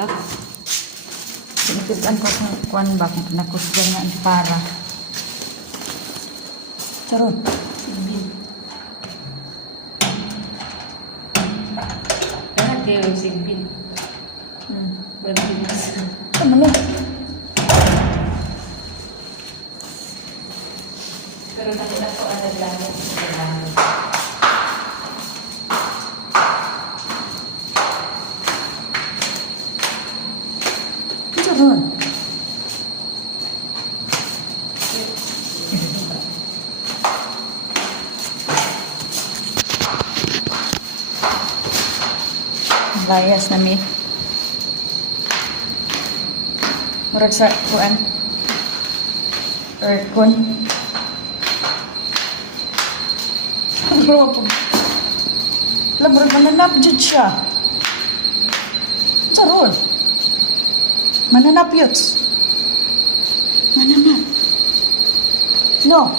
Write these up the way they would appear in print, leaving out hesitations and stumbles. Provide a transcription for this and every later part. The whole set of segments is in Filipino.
Lock. Pinipitan ko sa kuwan ba kung pinakusgan nga ang para. Charot. Sigbin. Lahat kayo yung sigbin. Mabilis. Ano mo? Pero nakita ko ang naglamit sa kailangan. Charot. Layas na mi. Murag sa kuan. Aircon. Ang ropo. Murag mananap jud siya. Charot. Mananap yun. Mananap. No.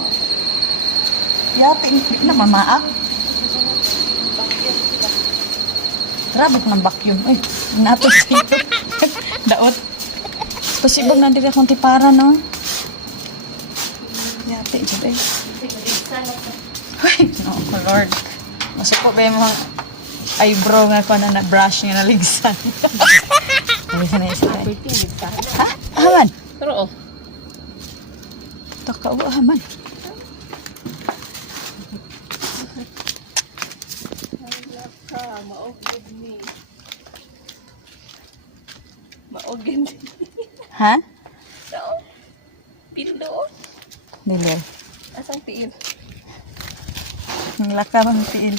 Yating na mamaak. Grabe ko ng vacuum. Uy, nato dito. Daot. Pasibag na dito akong tipara, no? Yate, dyan eh. Uy, no, Lord. Masuko kayo mga eyebrow nga ko na brush nga naligsan. Naligsan na isa. Ha? Ahaman? Pero Taka ba, ahaman? maogid ni. Maogid. Ha? Sao? Pindo. Dili. Asang tiil? Ang laka ng tiil.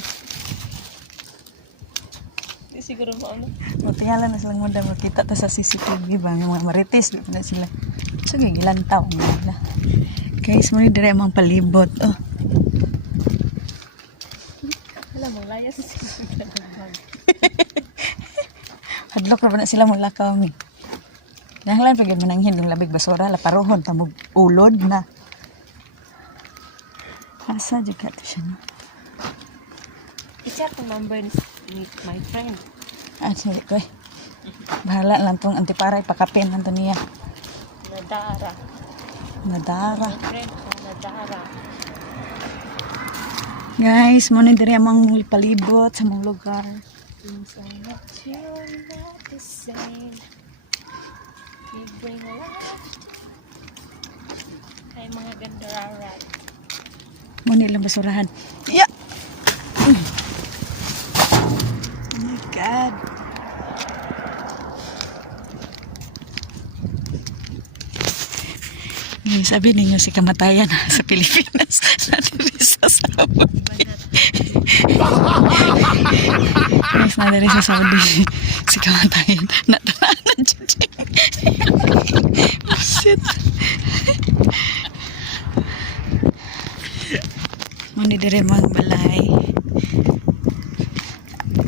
Di siguro mo ano. Matingalan na silang muda. Makita ta sa CCTV ba? Yung mga marites. Di pa na sila. So, gigilantaw. Guys, muna dire amang palibot. Oh. Wala mo, laya sa siguro. Hadlok na ba na sila mula kami. Nahanglan pag mananghin yung labig basura, laparohon, tamog ulod na. Asa juga to siya, no? I-chat ang number ni my friend. Sige ko eh. Bahala lang tong antiparay, pakapin lang to niya. Nadara. Nadara. My friend sa Nadara. Guys, muna dire amang palibot sa mong lugar. Things are not you're not the same. You bring life. Ay mga gandararat. Muna ilang basurahan. Yeah! Oh my God. Sabi ninyo si kamatayan sa Pilipinas na diri sa Saudi. Yes, na diri sa Saudi si kamatayan na tanan dyan. Shit. Muni diri mang balay.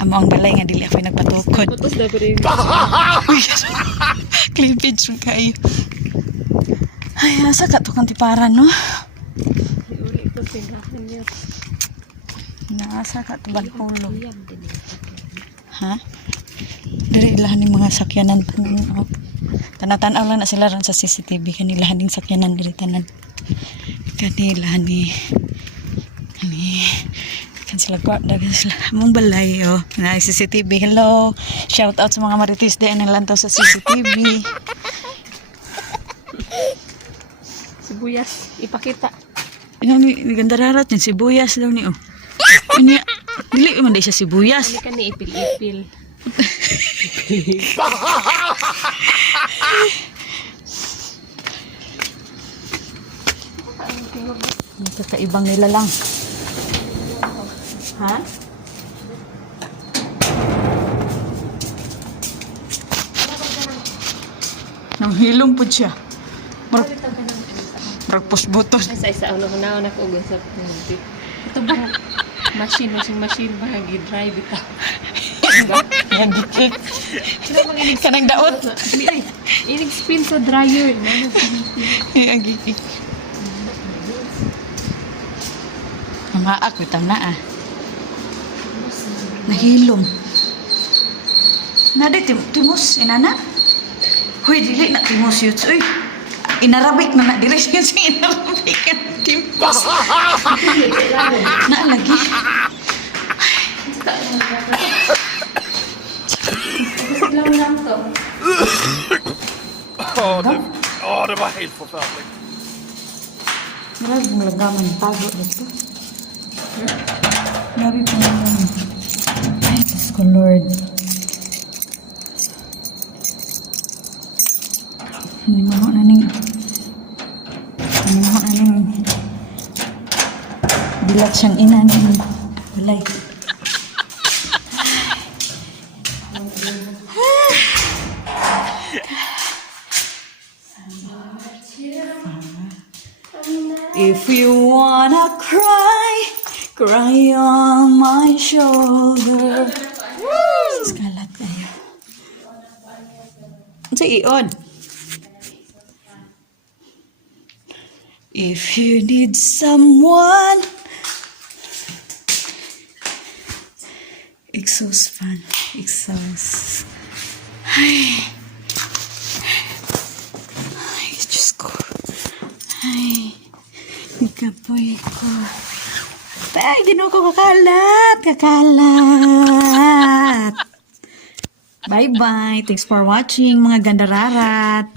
Amo ang balay nga dili ako nagpatukod. Putos na ko rin. Cleavage mo kayo. Ay, asa ka to kang tiparan, no? Uli ko sinahan niya. Naasa ka to balkolo. Ha? Diri ilahan ng mga sakyanan. Tanatan-aw lang na sila ron sa CCTV. Kanilahan ng sakyanan diri tanan. Kanilahan ni kan sila kwarta kan sila mong balay oh na CCTV. Hello, shout out sa mga marites di ang lantaw sa CCTV. Sibuyas, ipakita. Yan ni gandararat yung sibuyas daw ni oh. Ini dili man di siya sibuyas. Ano ka ni ipil-ipil? Kakaibang nila lang. Ha? Nang hilong po siya. Maragpos butos. Ay, sa isa ulo ko na ako ugon sa pundi. Ito ba? Machine bahagi drive ito. Yan dikit. Kanang daot. Inig spin sa dryer. Yan dikit. Mamaak bitang na ah. Nahilom. Nade timos inana. Hoy dili na timos yun. Uy. Inarabik na diri siya si inarabik ang timos. Na lagi. Lang to. Det var helt förfärligt. Grabe mo lagaman tago dito. Grabe po naman. Ay, Diyos ko Lord. Hinimaho na ning bilat siyang ina ning walay. If you wanna cry, cry on my shoulder. Skalat kayo. Ano sa iyon? If you need someone, exhaust fan, exhaust. Ay, Diyos ko. Ay, ikapoy ko. Ay, di na ako kakalat. Bye-bye. Thanks for watching, mga gandararat.